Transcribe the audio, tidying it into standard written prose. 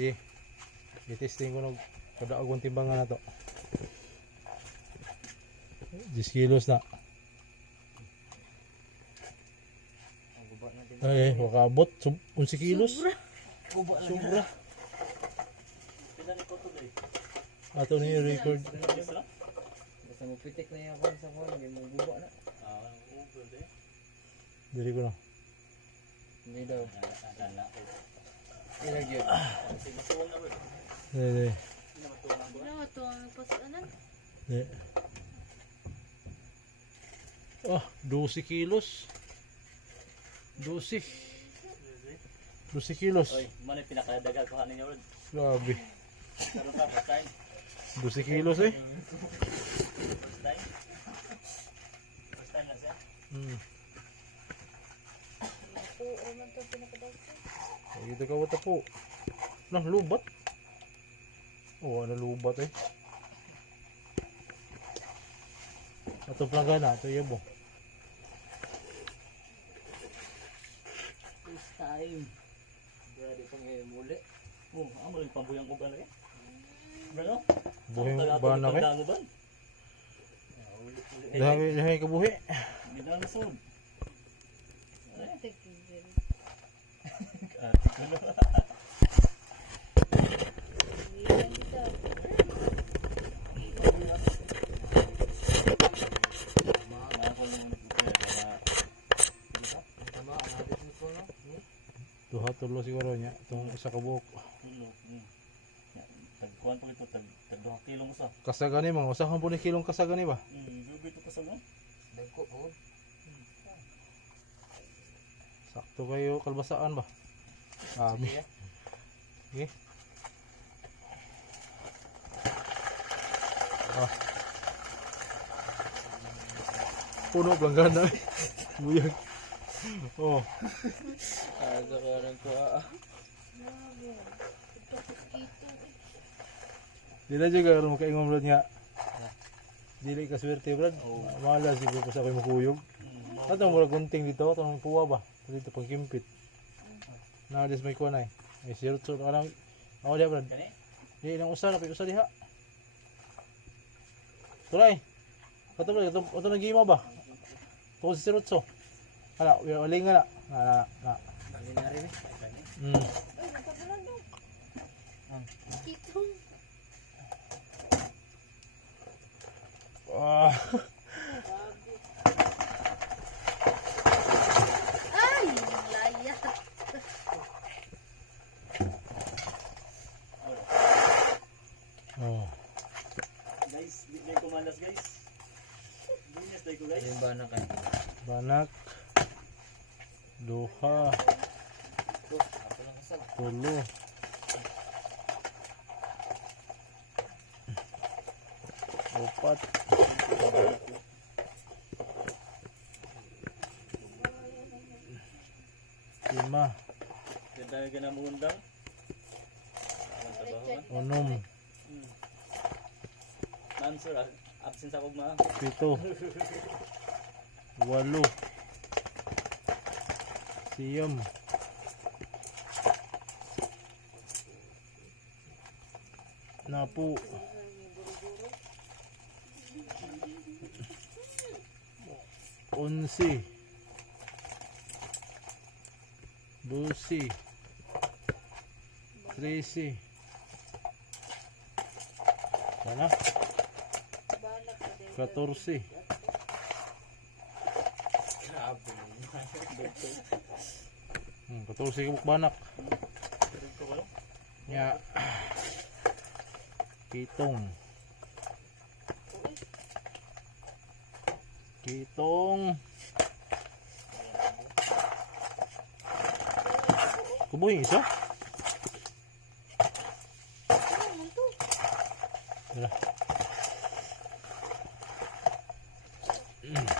Sige. I-testing ko na kada agong timbangan na to. 10 kilos na. Ay, wakabot. 11 kilos. Sobra. Ato na yung record. Basta mapitik na yung sa phone, hindi mo guba na. Dili ko na. Hindi daw. Ilagyan. Dili. Ano ito ang pasanan? Dili. 12 kilos. 12 kilos. Oy, mana pinakadagal ko ninyo Rod. Grabe. Karon ka first time. 12 kilos eh. First time na siya. Oo, man ito pinakadagsa. Dito ka wata po. Nah, lubat. Oh, ano lubat eh. Ato planggana, ito yabo. First time. Grabe pang muli. Oh, amo lang pambuyang ko ba lagi? Bro? Buhay ba na kay? Dango ba? Dahay ka buhi. Gidang nasod. Tigil. Iyan kita. Tama, ang habis mo no? Duha tulo siguro niya. Itong isa ka buhok. Tagkuhan po ito, tag 2 kilo mo sa. Kasagani mga. Usahan po ni kilong kasagani ba? Dugo ito pa sa mo. Dagko po. Sakto kayo kalbasaan ba? Abi. Okay. Puno planggana. Buyag. Oh. Asa ka rin ko Grabe. Ito ito. Dila juga karon makaingon brad nga. Dili ka swerte brad. Malas siguro ko sa koy makuyog. Ato mo gunting dito, tong puwa ba? Dito pang kimpit. Na des may kuan ay. Ay sirutso ka lang. Ako dia brad. Kani? Di nang usa na usa diha. Tulay. Kato brad, kato nagima ba? Tuwa si sirutso. Hala, uling nga na. Na. Dali na rin Mm. Ay, nagkabulan daw. Kitong. Ah. Grabe. Ay, layat. Oh. Guys, di ko malas guys. Bunyas day ko guys. Yung ba na kayo? Banak. Duha. Ako lang kasal. Tulo. Opat. Lima. Ganda ka na mundang. Ang trabaho man. Unom. Ma'am sir, absent ako ma. Pito. Walo. Siyam. Napu. Onsi. Dosi. 13. Sana? Balak ka din. 14. Grabe. 14 ka bukbanak. Ito ko. Nya. Kitong. Kubuhin isa? Ano man to? Wala.